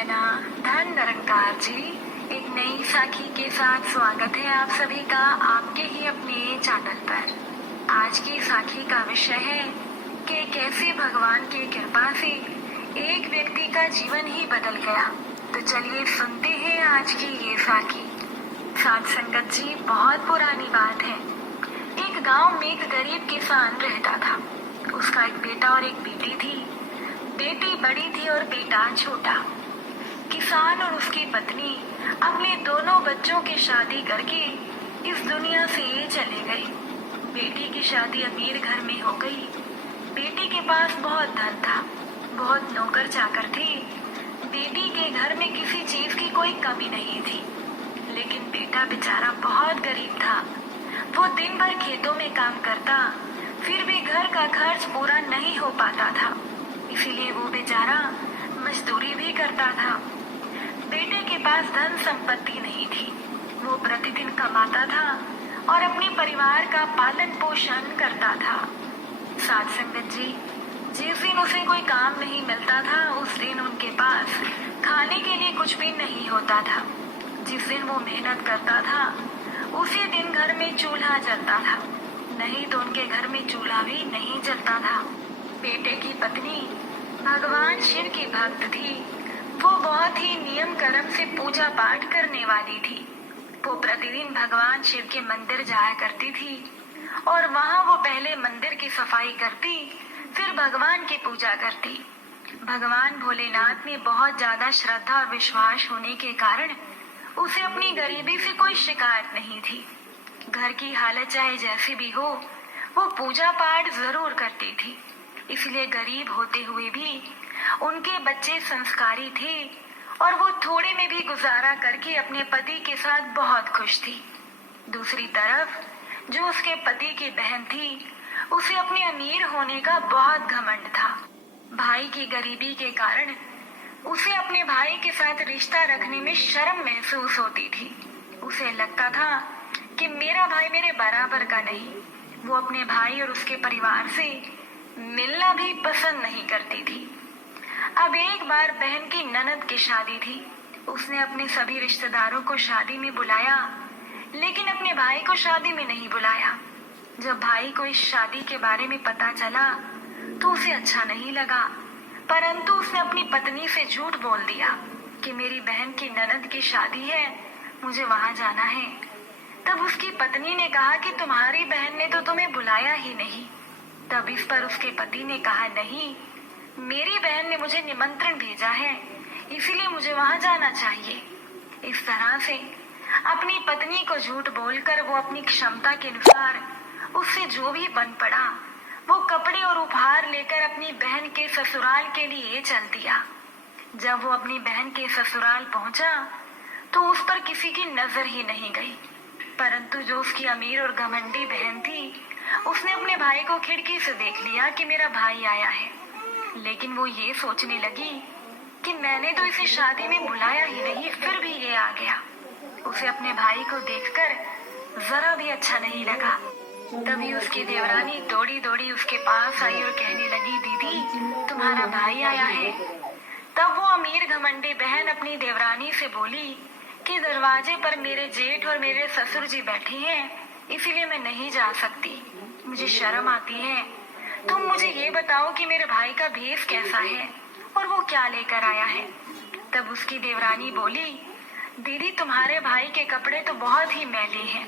बहना, धन निरंकार जी। एक नई साखी के साथ स्वागत है आप सभी का आपके ही अपने चैनल पर। आज की साखी का विषय है कि कैसे भगवान की कृपा से एक व्यक्ति का जीवन ही बदल गया। तो चलिए सुनते हैं आज की ये साखी। साथ संगत जी, बहुत पुरानी बात है। एक गांव में एक गरीब किसान रहता था। उसका एक बेटा और एक बेटी थी। बेटी बड़ी थी और बेटा छोटा। किसान और उसकी पत्नी अपने दोनों बच्चों की शादी करके इस दुनिया से चले गए। बेटी की शादी अमीर घर में हो गई। बेटी के पास बहुत धन था, बहुत नौकर चाकर थे। बेटी के घर में किसी चीज की कोई कमी नहीं थी। लेकिन बेटा बेचारा बहुत गरीब था। वो दिन भर खेतों में काम करता, फिर भी घर का खर्च पूरा नहीं हो पाता था। इसीलिए वो बेचारा मजदूरी भी करता था। बेटे के पास धन संपत्ति नहीं थी। वो प्रतिदिन कमाता था और अपने परिवार का पालन पोषण करता था। साथ संगत जी, जिस दिन उसे कोई काम नहीं मिलता था उस दिन उनके पास खाने के लिए कुछ भी नहीं होता था। जिस दिन वो मेहनत करता था उसी दिन घर में चूल्हा जलता था, नहीं तो उनके घर में चूल्हा भी नहीं जलता था। बेटे की पत्नी भगवान शिव की भक्त थी। वो बहुत ही नियम कर्म से पूजा पाठ करने वाली थी। वो प्रतिदिन भगवान शिव के मंदिर जाया करती थी और वहाँ वो पहले मंदिर की सफाई करती, फिर भगवान की पूजा करती। भगवान भोलेनाथ में बहुत ज्यादा श्रद्धा और विश्वास होने के कारण उसे अपनी गरीबी से कोई शिकायत नहीं थी। घर की हालत चाहे जैसी भी हो, वो पूजा पाठ जरूर करती थी। इसलिए गरीब होते हुए भी उनके बच्चे संस्कारी थे और वो थोड़े में भी गुजारा करके अपने पति के साथ बहुत खुश थी। दूसरी तरफ जो उसके पति की बहन थी, उसे अपने अमीर होने का बहुत घमंड था। भाई की गरीबी के कारण उसे अपने भाई के साथ रिश्ता रखने में शर्म महसूस होती थी। उसे लगता था कि मेरा भाई मेरे बराबर का नहीं। वो अपने भाई और उसके परिवार से मिलना भी पसंद नहीं करती थी। अब एक बार बहन की ननद की शादी थी। उसने अपने सभी रिश्तेदारों को शादी में बुलाया, लेकिन अपने भाई को शादी में नहीं बुलाया। जब भाई को इस शादी के बारे में पता चला तो उसे अच्छा नहीं लगा, परंतु उसने अपनी पत्नी से झूठ बोल दिया कि मेरी बहन की ननद की शादी है, मुझे वहां जाना है। तब उसकी पत्नी ने कहा कि तुम्हारी बहन ने तो तुम्हें बुलाया ही नहीं। तब इस पर उसके पति ने कहा, नहीं, मेरी बहन ने मुझे निमंत्रण भेजा है, इसीलिए मुझे वहां जाना चाहिए। इस तरह से अपनी पत्नी को झूठ बोलकर वो अपनी क्षमता के अनुसार उससे जो भी बन पड़ा वो कपड़े और उपहार लेकर अपनी बहन के ससुराल के लिए चल दिया। जब वो अपनी बहन के ससुराल पहुंचा तो उस पर किसी की नजर ही नहीं गई, परंतु जो उसकी अमीर और घमंडी बहन थी उसने अपने भाई को खिड़की से देख लिया कि मेरा भाई आया है। लेकिन वो ये सोचने लगी कि मैंने तो इसे शादी में बुलाया ही नहीं, फिर भी ये आ गया। उसे अपने भाई को देखकर जरा भी अच्छा नहीं लगा। तभी उसकी देवरानी दौड़ी दौड़ी उसके पास आई और कहने लगी, दीदी तुम्हारा भाई आया है। तब वो अमीर घमंडी बहन अपनी देवरानी से बोली कि दरवाजे पर मेरे जेठ और मेरे ससुर जी बैठे हैं, इसीलिए मैं नहीं जा सकती, मुझे शर्म आती है। तुम मुझे ये बताओ कि मेरे भाई का भेष कैसा है और वो क्या लेकर आया है। तब उसकी देवरानी बोली, दीदी तुम्हारे भाई के कपड़े तो बहुत ही मैले हैं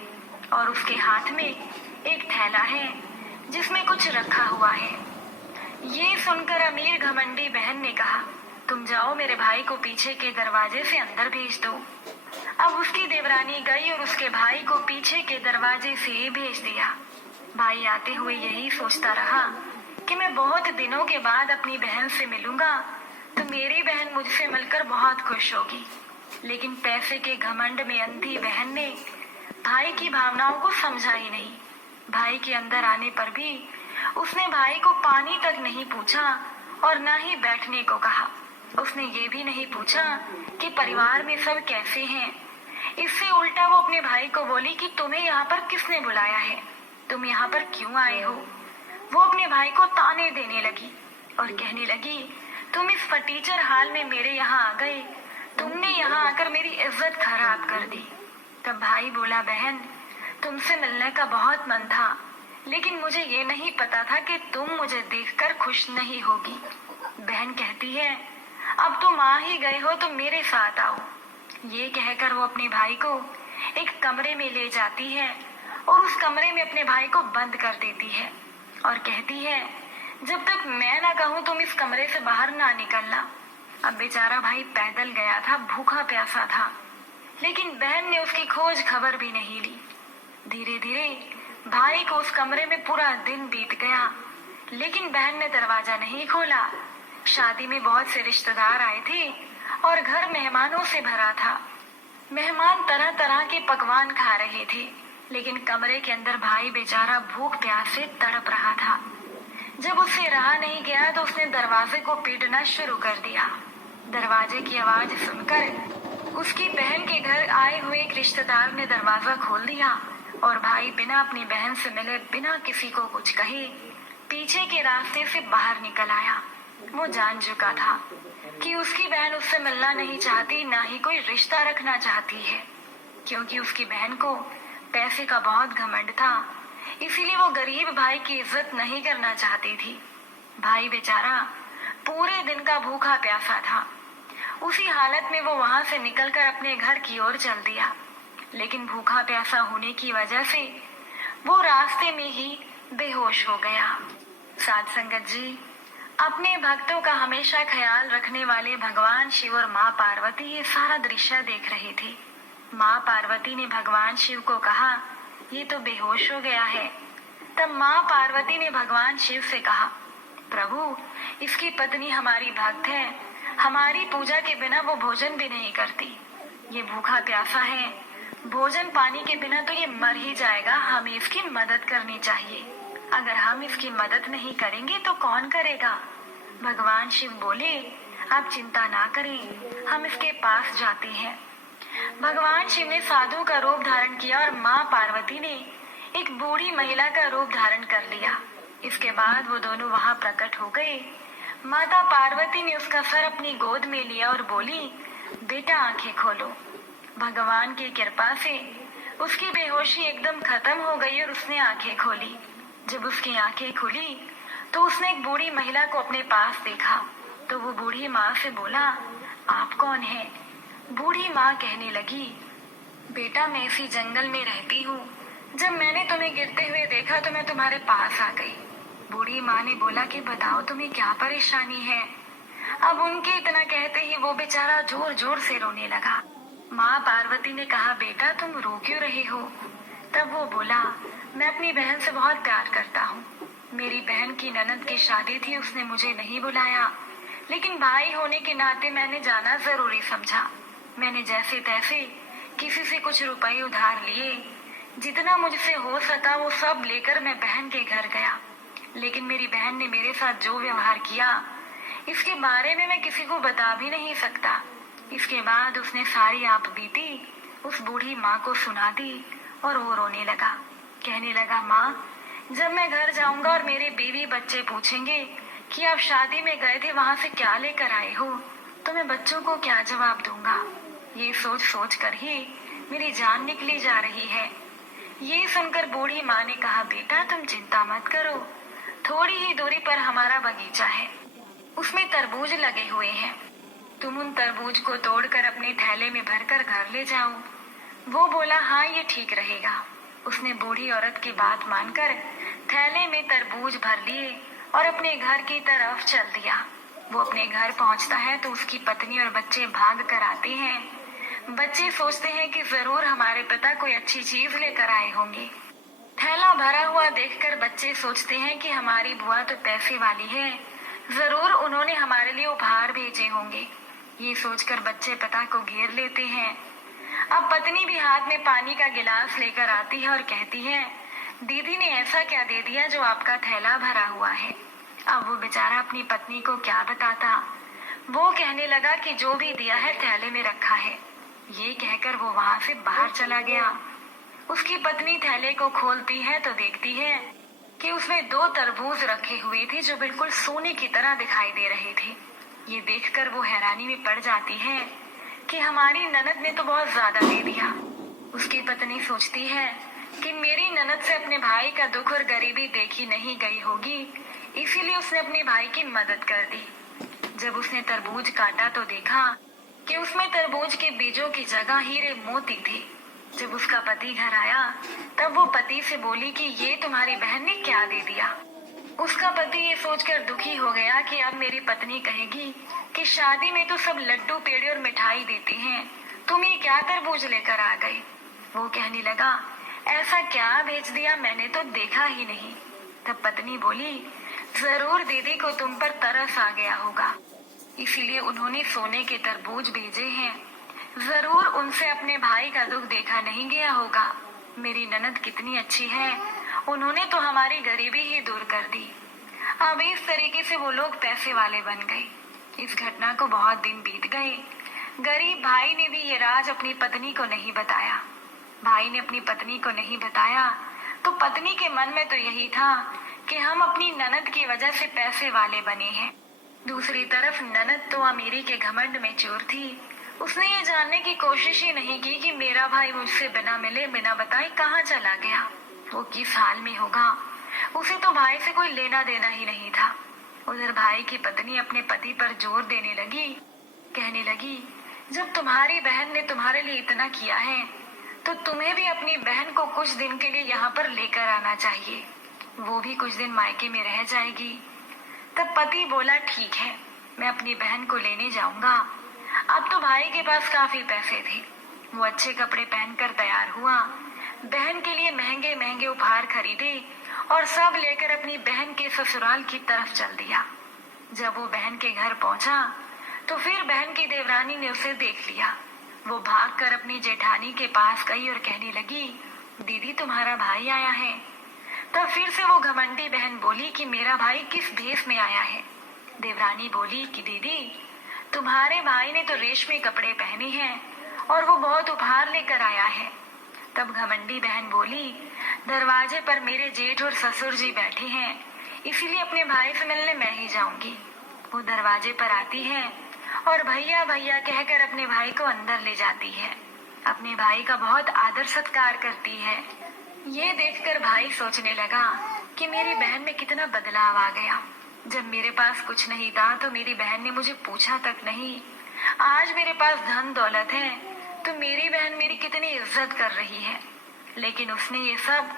और उसके हाथ में एक थैला है जिसमें कुछ रखा हुआ है। ये सुनकर अमीर घमंडी बहन ने कहा, तुम जाओ मेरे भाई को पीछे के दरवाजे से अंदर भेज दो। अब उसकी देवरानी गई और उसके भाई को पीछे के दरवाजे से भेज दिया। भाई आते हुए यही सोचता रहा कि मैं बहुत दिनों के बाद अपनी बहन से मिलूंगा तो मेरी बहन मुझसे मिलकर बहुत खुश होगी। लेकिन पैसे के घमंड में अंधी बहन ने भाई की भावनाओं को समझा ही नहीं। भाई के अंदर आने पर भी उसने भाई को पानी तक नहीं पूछा और न ही बैठने को कहा। उसने ये भी नहीं पूछा कि परिवार में सब कैसे हैं। इससे उल्टा वो अपने भाई को बोली कि तुम्हें यहाँ पर किसने बुलाया है, तुम यहाँ पर क्यों आए हो। वो अपने भाई को ताने देने लगी और कहने लगी, तुम इस फटीचर हाल में मेरे यहाँ आ गए तुमने यहाँ आकर मेरी इज्जत खराब कर दी। तब भाई बोला, बहन तुमसे मिलने का बहुत मन था, लेकिन मुझे ये नहीं पता था कि तुम मुझे देखकर खुश नहीं होगी। बहन कहती है, अब तुम आ ही गए हो तो मेरे साथ आओ। ये कहकर वो अपने भाई को एक कमरे में ले जाती है और उस कमरे में अपने भाई को बंद कर देती है और कहती है, जब तक मैं ना कहूँ तुम इस कमरे से बाहर ना निकलना। अब बेचारा भाई पैदल गया था, भूखा प्यासा था, लेकिन बहन ने उसकी खोज खबर भी नहीं ली। धीरे धीरे भाई को उस कमरे में पूरा दिन बीत गया, लेकिन बहन ने दरवाजा नहीं खोला। शादी में बहुत से रिश्तेदार आए थे और घर मेहमानों से भरा था। मेहमान तरह तरह के पकवान खा रहे थे, लेकिन कमरे के अंदर भाई बेचारा भूख प्यास से तड़प रहा था। जब उससे रहा नहीं गया तो उसने दरवाजे को पीटना शुरू कर दिया। दरवाजे की आवाज सुनकर उसकी बहन के घर आए हुए एक रिश्तेदार ने दरवाजा खोल दिया और भाई बिना अपनी बहन से मिले, बिना किसी को कुछ कहे, पीछे के रास्ते से बाहर निकल आया। वो जान चुका था कि उसकी बहन उससे मिलना नहीं चाहती, ना ही कोई रिश्ता रखना चाहती है, क्योंकि उसकी बहन को पैसे का बहुत घमंड था। इसीलिए वो गरीब भाई की इज्जत नहीं करना चाहती थी। भाई बेचारा पूरे दिन का भूखा प्यासा था। उसी हालत में वो वहां से निकलकर अपने घर की ओर चल दिया, लेकिन भूखा प्यासा होने की वजह से वो रास्ते में ही बेहोश हो गया। साध संगत जी, अपने भक्तों का हमेशा ख्याल रखने वाले भगवान शिव और माँ पार्वती ये सारा दृश्य देख रहे थे। माँ पार्वती ने भगवान शिव को कहा, ये तो बेहोश हो गया है। तब माँ पार्वती ने भगवान शिव से कहा, प्रभु इसकी पत्नी हमारी भक्त है, हमारी पूजा के बिना वो भोजन भी नहीं करती। ये भूखा प्यासा है, भोजन पानी के बिना तो ये मर ही जाएगा। हमें इसकी मदद करनी चाहिए। अगर हम इसकी मदद नहीं करेंगे तो कौन करेगा? भगवान शिव बोले, आप चिंता ना करें, हम इसके पास जाते हैं। भगवान शिव ने साधु का रूप धारण किया और माँ पार्वती ने एक बूढ़ी महिला का रूप धारण कर लिया। इसके बाद वो दोनों वहाँ प्रकट हो गए। माता पार्वती ने उसका सर अपनी गोद में लिया और बोली, बेटा आंखें खोलो। भगवान की कृपा से उसकी बेहोशी एकदम खत्म हो गई और उसने आंखें खोली। जब उसकी आंखें खुली तो उसने एक बूढ़ी महिला को अपने पास देखा। तो वो बूढ़ी माँ से बोला, आप कौन है? बूढ़ी माँ कहने लगी, बेटा मैं इसी जंगल में रहती हूँ। जब मैंने तुम्हें गिरते हुए देखा तो मैं तुम्हारे पास आ गई। बूढ़ी माँ ने बोला कि बताओ तुम्हें क्या परेशानी है। अब उनके इतना कहते ही वो बेचारा जोर जोर से रोने लगा। माँ पार्वती ने कहा, बेटा तुम रो क्यों रहे हो? तब वो बोला, मैं अपनी बहन से बहुत प्यार करता हूँ। मेरी बहन की ननद की शादी थी, उसने मुझे नहीं बुलाया, लेकिन भाई होने के नाते मैंने जाना जरूरी समझा। मैंने जैसे तैसे किसी से कुछ रुपए उधार लिए। जितना मुझसे हो सका वो सब लेकर मैं बहन के घर गया, लेकिन मेरी बहन ने मेरे साथ जो व्यवहार किया इसके बारे में मैं किसी को बता भी नहीं सकता। इसके बाद उसने सारी आप बीती उस बूढ़ी माँ को सुना दी और वो रोने लगा। कहने लगा, माँ जब मैं घर जाऊंगा और मेरे बीवी बच्चे पूछेंगे कि आप शादी में गए थे, वहाँ से क्या लेकर आए हो, तो मैं बच्चों को क्या जवाब दूंगा? ये सोच सोच कर ही मेरी जान निकली जा रही है। ये सुनकर बूढ़ी माँ ने कहा, बेटा तुम चिंता मत करो, थोड़ी ही दूरी पर हमारा बगीचा है, उसमें तरबूज लगे हुए हैं। तुम उन तरबूज को तोड़कर अपने थैले में भरकर घर ले जाओ। वो बोला, हाँ ये ठीक रहेगा। उसने बूढ़ी औरत की बात मानकर थैले में तरबूज भर लिए और अपने घर की तरफ चल दिया। वो अपने घर पहुंचता है तो उसकी पत्नी और बच्चे भाग कर आते हैं। बच्चे सोचते हैं कि जरूर हमारे पिता कोई अच्छी चीज लेकर आए होंगे। थैला भरा हुआ देखकर बच्चे सोचते हैं कि हमारी बुआ तो पैसे वाली है, जरूर उन्होंने हमारे लिए उपहार भेजे होंगे। ये सोचकर बच्चे पिता को घेर लेते हैं। अब पत्नी भी हाथ में पानी का गिलास लेकर आती है और कहती है, दीदी ने ऐसा क्या दे दिया जो आपका थैला भरा हुआ है? अब वो बेचारा अपनी पत्नी को क्या बताता। वो कहने लगा कि जो भी दिया है थैले में रखा है। ये कहकर वो वहाँ से बाहर चला गया। उसकी पत्नी थैले को खोलती है तो देखती है कि उसमें 2 तरबूज रखे हुए थे जो बिल्कुल सोने की तरह दिखाई दे रहे थे। ये देखकर वो हैरानी में पड़ जाती है कि हमारी ननद ने तो बहुत ज्यादा दे दिया। उसकी पत्नी सोचती है कि मेरी ननद से अपने भाई का दुख और गरीबी देखी नहीं गई होगी, इसीलिए उसने अपने भाई की मदद कर दी। जब उसने तरबूज काटा तो देखा कि उसमें तरबूज के बीजों की जगह हीरे मोती थे। जब उसका पति घर आया तब वो पति से बोली कि ये तुम्हारी बहन ने क्या दे दिया। उसका पति ये सोचकर दुखी हो गया कि अब मेरी पत्नी कहेगी कि शादी में तो सब लड्डू पेड़े और मिठाई देते हैं, तुम ये क्या तरबूज लेकर आ गए। वो कहने लगा, ऐसा क्या भेज दिया, मैंने तो देखा ही नहीं। तब पत्नी बोली, जरूर दीदी को तुम पर तरस आ गया होगा, इसीलिए उन्होंने सोने के तरबूज भेजे हैं। जरूर उनसे अपने भाई का दुख देखा नहीं गया होगा। मेरी ननद कितनी अच्छी है, उन्होंने तो हमारी गरीबी ही दूर कर दी। अब इस तरीके से वो लोग पैसे वाले बन गए। इस घटना को बहुत दिन बीत गए। गरीब भाई ने भी ये राज अपनी पत्नी को नहीं बताया। भाई ने अपनी पत्नी को नहीं बताया तो पत्नी के मन में तो यही था कि हम अपनी ननद की वजह से पैसे वाले बने हैं। दूसरी तरफ ननद तो अमीरी के घमंड में चोर थी। उसने ये जानने की कोशिश ही नहीं की कि मेरा भाई मुझसे बिना मिले बिना बताए कहाँ चला गया, वो किस हाल में होगा। उसे तो भाई से कोई लेना देना ही नहीं था। उधर भाई की पत्नी अपने पति पर जोर देने लगी, कहने लगी, जब तुम्हारी बहन ने तुम्हारे लिए इतना किया है तो तुम्हें भी अपनी बहन को कुछ दिन के लिए यहाँ पर लेकर आना चाहिए, वो भी कुछ दिन मायके में रह जाएगी। तब पति बोला, ठीक है, मैं अपनी बहन को लेने जाऊंगा। अब तो भाई के पास काफी पैसे थे। वो अच्छे कपड़े पहनकर तैयार हुआ, बहन के लिए महंगे महंगे उपहार खरीदे और सब लेकर अपनी बहन के ससुराल की तरफ चल दिया। जब वो बहन के घर पहुंचा तो फिर बहन की देवरानी ने उसे देख लिया। वो भागकर अपनी जेठानी के पास गई और कहने लगी, दीदी तुम्हारा भाई आया है। तब फिर से वो घमंडी बहन बोली कि मेरा भाई किस भेष में आया है। देवरानी बोली कि दीदी तुम्हारे भाई ने तो रेशमी कपड़े पहने हैं और वो बहुत उपहार लेकर आया है। तब घमंडी बहन बोली, दरवाजे पर मेरे जेठ और ससुर जी बैठे हैं, इसीलिए अपने भाई से मिलने मैं ही जाऊंगी। वो दरवाजे पर आती है और भैया भैया कहकर अपने भाई को अंदर ले जाती है। अपने भाई का बहुत आदर सत्कार करती है। ये देखकर भाई सोचने लगा कि मेरी बहन में कितना बदलाव आ गया। जब मेरे पास कुछ नहीं था तो मेरी बहन ने मुझे पूछा तक नहीं। आज मेरे पास धन दौलत है तो मेरी बहन मेरी कितनी इज्जत कर रही है। लेकिन उसने ये सब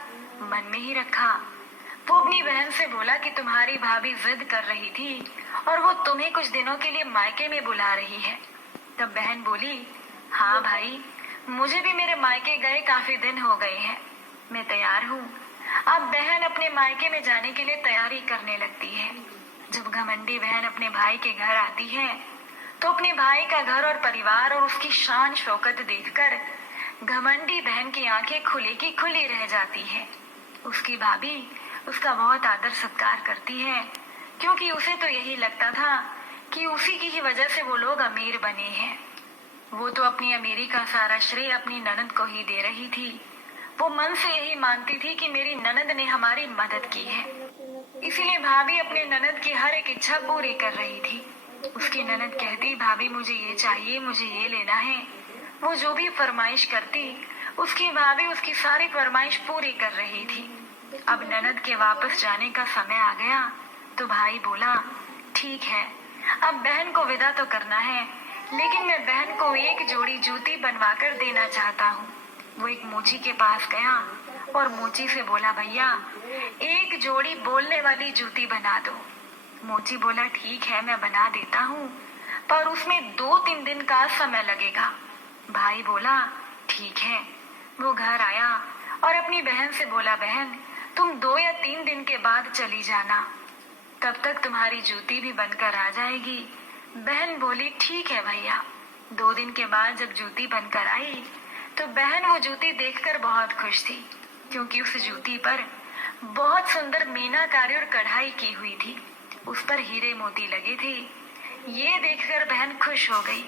मन में ही रखा। वो अपनी बहन से बोला कि तुम्हारी भाभी जिद कर रही थी और वो तुम्हें कुछ दिनों के लिए मायके में बुला रही है। तब बहन बोली, हाँ भाई, मुझे भी मेरे मायके गए काफी दिन हो गए हैं, मैं तैयार हूँ। अब बहन अपने मायके में जाने के लिए तैयारी करने लगती है। जब घमंडी बहन अपने भाई के घर आती है तो अपने भाई का घर और परिवार और उसकी शान शौकत देखकर घमंडी बहन की आंखें खुली की खुली रह जाती है। उसकी भाभी उसका बहुत आदर सत्कार करती है, क्योंकि उसे तो यही लगता था कि उसी की ही वजह से वो लोग अमीर बने हैं। वो तो अपनी अमीरी का सारा श्रेय अपनी ननद को ही दे रही थी। वो मन से यही मानती थी कि मेरी ननद ने हमारी मदद की है, इसीलिए भाभी अपने ननद की हर एक इच्छा पूरी कर रही थी। उसकी ननद कहती, भाभी मुझे ये चाहिए, मुझे ये लेना है। वो जो भी फरमाइश करती उसकी भाभी उसकी सारी फरमाइश पूरी कर रही थी। अब ननद के वापस जाने का समय आ गया तो भाई बोला, ठीक है, अब बहन को विदा तो करना है, लेकिन मैं बहन को एक जोड़ी जूती बनवा कर देना चाहता हूँ। वो एक मोची के पास गया और मोची से बोला, भैया एक जोड़ी बोलने वाली जूती बना दो। मोची बोला, ठीक है, मैं बना देता हूँ, पर उसमें 2-3 दिन का समय लगेगा। भाई बोला, ठीक है। वो घर आया और अपनी बहन से बोला, बहन तुम 2 या 3 दिन के बाद चली जाना, तब तक तुम्हारी जूती भी बनकर आ जाएगी। बहन बोली, ठीक है भैया। 2 दिन के बाद जब जूती बनकर आई तो बहन वो जूती देखकर बहुत खुश थी, क्योंकि उस जूती पर बहुत सुंदर मीनाकारी और कढ़ाई की हुई थी। उस पर हीरे मोती लगे थे। ये देखकर बहन खुश हो गई।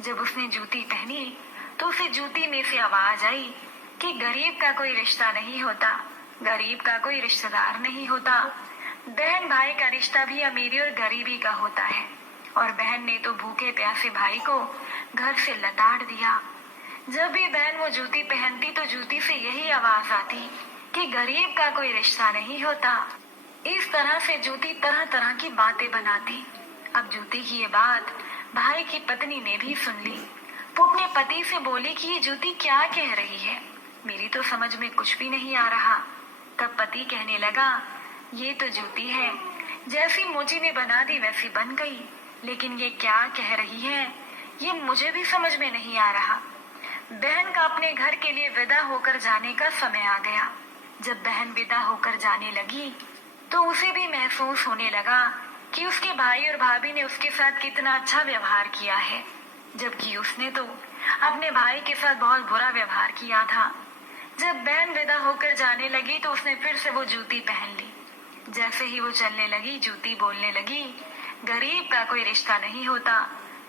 जब उसने जूती पहनी तो उसे जूती में से आवाज आई कि गरीब का कोई रिश्ता नहीं होता, गरीब का कोई रिश्तेदार नहीं होता। बहन भाई का रिश्ता भी अमीरी और गरीबी का होता है। और बहन ने तो भूखे प्यासे भाई को घर से लताड़ दिया। जब भी बहन वो जूती पहनती तो जूती से यही आवाज आती कि गरीब का कोई रिश्ता नहीं होता। इस तरह से जूती तरह तरह की बातें बनाती। अब जूती की ये बात भाई की पत्नी ने भी सुन ली। वो अपने पति से बोली कि ये जूती क्या कह रही है, मेरी तो समझ में कुछ भी नहीं आ रहा। तब पति कहने लगा, ये तो जूती है, जैसी मोची ने बना दी वैसी बन गई, लेकिन ये क्या कह रही है ये मुझे भी समझ में नहीं आ रहा। बहन का अपने घर के लिए विदा होकर जाने का समय आ गया। जब बहन विदा होकर जाने लगी तो उसे भी महसूस होने लगा कि उसके भाई और भाभी ने उसके साथ कितना अच्छा व्यवहार किया है, जबकि उसने तो अपने भाई के साथ बहुत बुरा व्यवहार किया था। जब बहन विदा होकर जाने लगी तो उसने फिर से वो जूती पहन ली। जैसे ही वो चलने लगी जूती बोलने लगी, गरीब का कोई रिश्ता नहीं होता,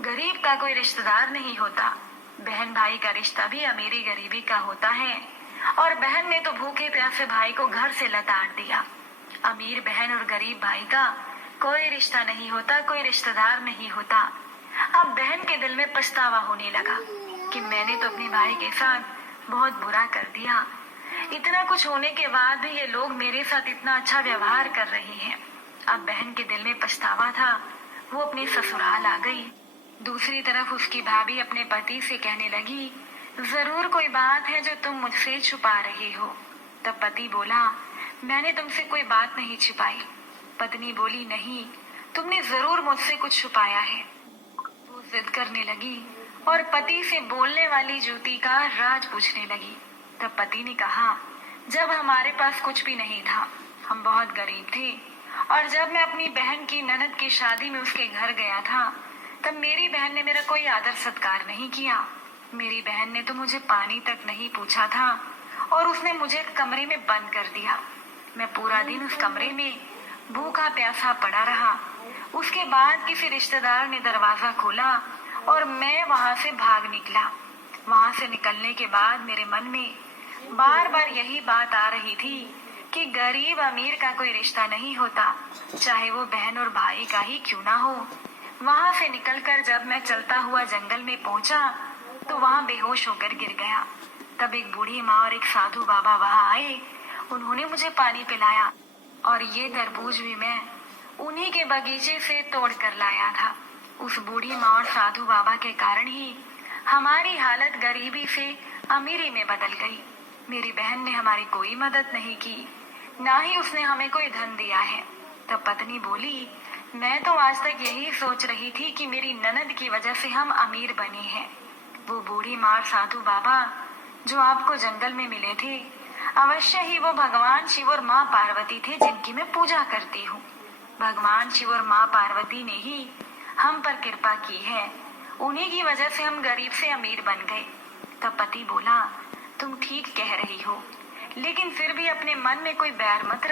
गरीब का कोई रिश्तेदार नहीं होता, बहन भाई का रिश्ता भी अमीरी गरीबी का होता है। और बहन ने तो भूखे प्यासे भाई को घर से लताड़ दिया। अमीर बहन और गरीब भाई का कोई रिश्ता नहीं होता, कोई रिश्तेदार नहीं होता। अब बहन के दिल में पछतावा होने लगा कि मैंने तो अपने भाई के साथ बहुत बुरा कर दिया। इतना कुछ होने के बाद भी ये लोग मेरे साथ इतना अच्छा व्यवहार कर रहे हैं। अब बहन के दिल में पछतावा था, वो अपने ससुराल आ गई। दूसरी तरफ उसकी भाभी अपने पति से कहने लगी, जरूर कोई बात है जो तुम मुझसे छुपा रहे हो। तब पति बोला, मैंने तुमसे कोई बात नहीं छुपाई। पत्नी बोली, नहीं, तुमने जरूर मुझसे कुछ छुपाया है। वो जिद करने लगी और पति से बोलने वाली जूती का राज पूछने लगी। तब पति ने कहा, जब हमारे पास कुछ भी नहीं था, हम बहुत गरीब थे, और जब मैं अपनी बहन की ननद की शादी में उसके घर गया था तब मेरी बहन ने मेरा कोई आदर सत्कार नहीं किया। मेरी बहन ने तो मुझे पानी तक नहीं पूछा था और उसने मुझे कमरे में बंद कर दिया। मैं पूरा दिन उस कमरे में भूखा प्यासा पड़ा रहा। उसके बाद किसी रिश्तेदार ने दरवाजा खोला और मैं वहां से भाग निकला। वहां से निकलने के बाद मेरे मन में बार बार यही बात आ रही थी कि गरीब अमीर का कोई रिश्ता नहीं होता, चाहे वो बहन और भाई का ही क्यों ना हो। वहां से निकलकर जब मैं चलता हुआ जंगल में पहुंचा तो वहां बेहोश होकर गिर गया। तब एक बूढ़ी माँ और एक साधु बाबा वहां आए। उन्होंने मुझे पानी पिलाया और ये तरबूज भी मैं उन्हीं के बगीचे से तोड़ कर लाया था। उस बूढ़ी माँ और साधु बाबा के कारण ही हमारी हालत गरीबी से अमीरी में बदल गई। मेरी बहन ने हमारी कोई मदद नहीं की, ना ही उसने हमें कोई धन दिया है। तब पत्नी बोली, मैं तो आज तक यही सोच रही थी कि मेरी ननद की वजह से हम अमीर बने हैं। वो बूढ़ी माँ और साधु बाबा जो आपको जंगल में मिले थे, अवश्य ही वो भगवान शिव और माँ पार्वती थे जिनकी मैं पूजा करती हूँ। भगवान शिव और माँ पार्वती ने ही हम पर कृपा की है, उन्हीं की वजह से हम गरीब से अमीर बन गए। तब पति बोला, तुम ठीक कह रही हो, लेकिन फिर भी अपने मन में कोई बैर मत रखो।